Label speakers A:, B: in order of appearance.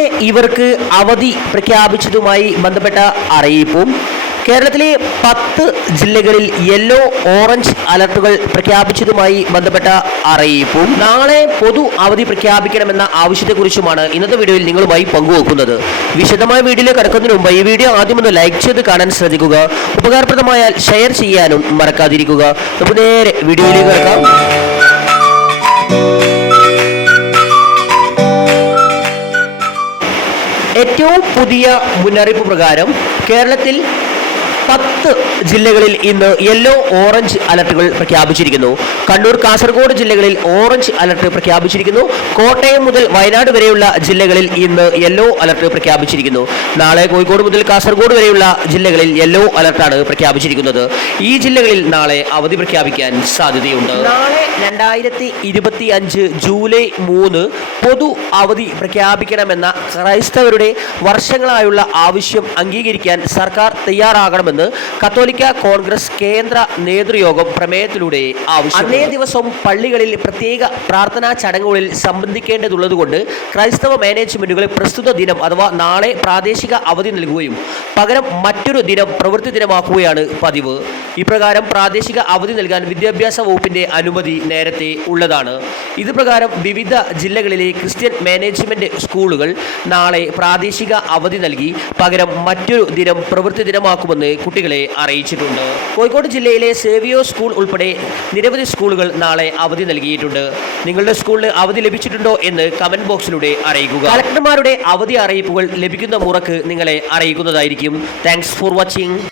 A: നാളെ ഇവർക്ക് അവധി പ്രഖ്യാപിച്ചതുമായി ബന്ധപ്പെട്ട അറിയിപ്പും. കേരളത്തിലെ പത്ത് ജില്ലകളിൽ യെല്ലോ ഓറഞ്ച് അലർട്ടുകൾ പ്രഖ്യാപിച്ചതുമായി ബന്ധപ്പെട്ട അറിയിപ്പും. നാളെ പൊതു അവധി പ്രഖ്യാപിക്കണമെന്ന ആവശ്യത്തെക്കുറിച്ചുമാണ് ഇന്നത്തെ വീഡിയോയിൽ നിങ്ങളുമായി പങ്കുവെക്കുന്നത്. വിശദമായ വീഡിയോയിലേക്ക് കടക്കുന്നതിന് മുമ്പ് ഈ വീഡിയോ ആദ്യം ഒന്ന് ലൈക്ക് ചെയ്ത് കാണാൻ ശ്രദ്ധിക്കുക. ഉപകാരപ്രദമായാൽ ഷെയർ ചെയ്യാനും മറക്കാതിരിക്കുക. നമുക്ക് നേരെ വീഡിയോയിലേക്ക് കിടക്കാം. ഏറ്റവും പുതിയ മുന്നറിയിപ്പ് പ്രകാരം കേരളത്തിൽ പത്ത് ജില്ലകളിൽ ഇന്ന് യെല്ലോ ഓറഞ്ച് അലർട്ടുകൾ പ്രഖ്യാപിച്ചിരിക്കുന്നു. കണ്ണൂർ കാസർഗോഡ് ജില്ലകളിൽ ഓറഞ്ച് അലർട്ട് പ്രഖ്യാപിച്ചിരിക്കുന്നു. കോട്ടയം മുതൽ വയനാട് വരെയുള്ള ജില്ലകളിൽ ഇന്ന് യെല്ലോ അലർട്ട് പ്രഖ്യാപിച്ചിരിക്കുന്നു. നാളെ കോഴിക്കോട് മുതൽ കാസർഗോഡ് വരെയുള്ള ജില്ലകളിൽ യെല്ലോ അലർട്ടാണ് പ്രഖ്യാപിച്ചിരിക്കുന്നത്. ഈ ജില്ലകളിൽ നാളെ അവധി പ്രഖ്യാപിക്കാൻ സാധ്യതയുണ്ട്. നാളെ രണ്ടായിരത്തി ഇരുപത്തി അഞ്ച് ജൂലൈ മൂന്ന് പൊതു അവധി പ്രഖ്യാപിക്കണമെന്ന ക്രൈസ്തവരുടെ വർഷങ്ങളായുള്ള ആവശ്യം അംഗീകരിക്കാൻ സർക്കാർ തയ്യാറാകണമെന്ന് bandar, കത്തോലിക്ക കോൺഗ്രസ് കേന്ദ്ര നേതൃയോഗം പ്രമേയത്തിലൂടെ ആവശ്യം അന്നേ ദിവസം പള്ളികളിൽ പ്രത്യേക പ്രാർത്ഥനാ ചടങ്ങുകളിൽ സംബന്ധിക്കേണ്ടതുള്ളതുകൊണ്ട് ക്രൈസ്തവ മാനേജ്മെന്റുകൾ പ്രസ്തുത ദിനം അഥവാ നാളെ പ്രാദേശിക അവധി നൽകുകയും പകരം മറ്റൊരു ദിനം പ്രവൃത്തി ദിനമാക്കുകയാണ് പതിവ്. ഇപ്രകാരം പ്രാദേശിക അവധി നൽകാൻ വിദ്യാഭ്യാസ വകുപ്പിന്റെ അനുമതി നേരത്തെ ഉള്ളതാണ്. ഇത് പ്രകാരം വിവിധ ജില്ലകളിലെ ക്രിസ്ത്യൻ മാനേജ്മെന്റ് സ്കൂളുകൾ നാളെ പ്രാദേശിക അവധി നൽകി പകരം മറ്റൊരു ദിനം പ്രവൃത്തി ദിനമാക്കുമെന്ന് കുട്ടികളെ അറിയിച്ചിട്ടുണ്ട്. കോഴിക്കോട് ജില്ലയിലെ സേവിയോ സ്കൂൾ ഉൾപ്പെടെ നിരവധി സ്കൂളുകൾ നാളെ അവധി നൽകിയിട്ടുണ്ട്. നിങ്ങളുടെ സ്കൂളിന് അവധി ലഭിച്ചിട്ടുണ്ടോ എന്ന് കമന്റ് ബോക്സിലൂടെ അറിയിക്കുക. കളക്ടർമാരുടെ അവധി അറിയിപ്പുകൾ ലഭിക്കുന്ന മുറക്ക് നിങ്ങളെ അറിയിക്കുന്നതായിരിക്കും. Thanks for watching